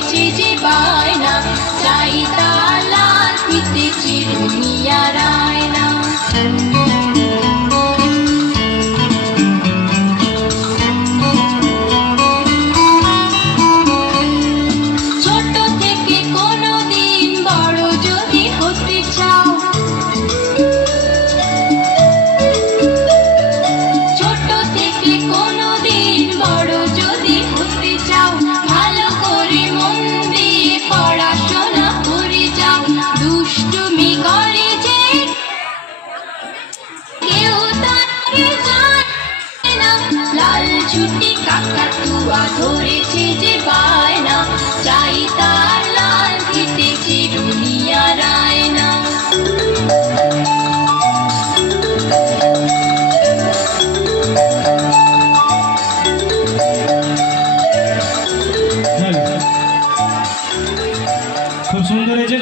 ধরেছে যে বায়না, চাই তার লাল ফিতে চিরুনি আর আয়না। ছোট থেকে কোনোদিন বড় যদি হতে চাও, ছোট থেকে কোনোদিন বড় যদি হতে চাও, ভালো করে মন দিয়ে পড়াশোনা করে যাও। দুষ্টুমি করে যে কেউ তাকে জানে না, লাল ছুটি কাকাতুয়া ধরেছে যে বায়না, চাই তার লাল ফিতে চিরুনি আর আয়না। খুব সুন্দর হয়েছে।